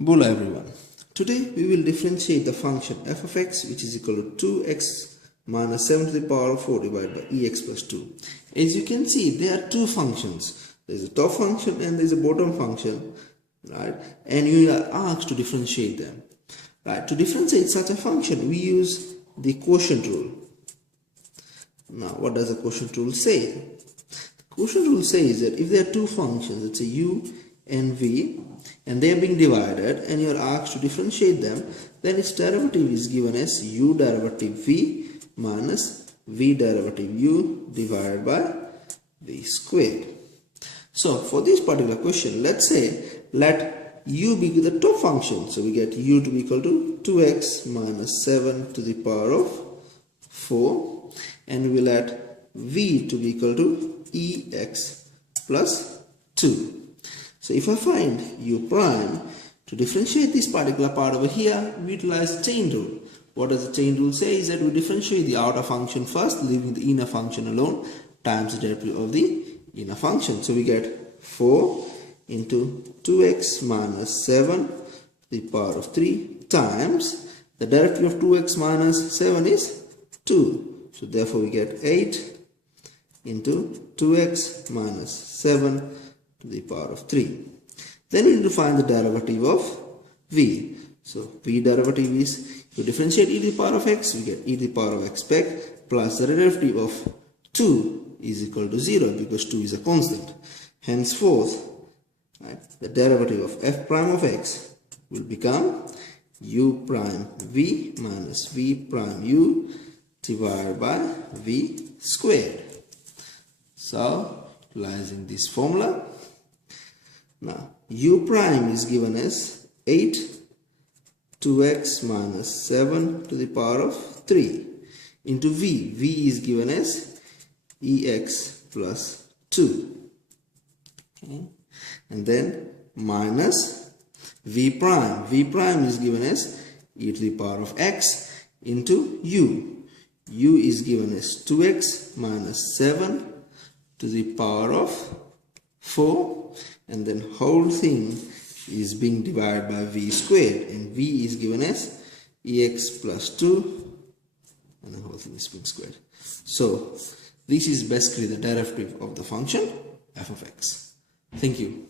Hello everyone. Today we will differentiate the function f of x, which is equal to 2x minus 7 to the power of 4 divided by ex plus 2. As you can see, there are two functions. There is a top function and there is a bottom function, right? And you are asked to differentiate them. Right? To differentiate such a function, we use the quotient rule. Now, what does the quotient rule say? The quotient rule says that if there are two functions, let's say u and v, and they are being divided and you are asked to differentiate them, then its derivative is given as u derivative v minus v derivative u divided by v squared. So for this particular question, let's say let u be the top function. So we get u to be equal to 2x minus 7 to the power of 4, and we let v to be equal to ex plus 2. So if I find u prime, to differentiate this particular part over here, we utilize the chain rule. What does the chain rule say is that we differentiate the outer function first, leaving the inner function alone, times the derivative of the inner function. So we get 4 into 2x minus 7 to the power of 3 times the derivative of 2x minus 7 is 2. So therefore we get 8 into 2x minus 7 to the power of 3. Then we need to find the derivative of v. So v derivative is, to differentiate e to the power of x, we get e to the power of x back plus the derivative of 2 is equal to 0 because 2 is a constant. Henceforth, right, the derivative of f prime of x will become u prime v minus v prime u divided by v squared. So, utilizing this formula, now u prime is given as 8 2x minus 7 to the power of 3 into v. V is given as ex plus 2. Okay. And then minus v prime. V prime is given as e to the power of x into u. U is given as 2x minus 7 to the power of 4, and then whole thing is being divided by v squared, and v is given as ex plus 2, and the whole thing is being squared. So this is basically the derivative of the function f of x. Thank you.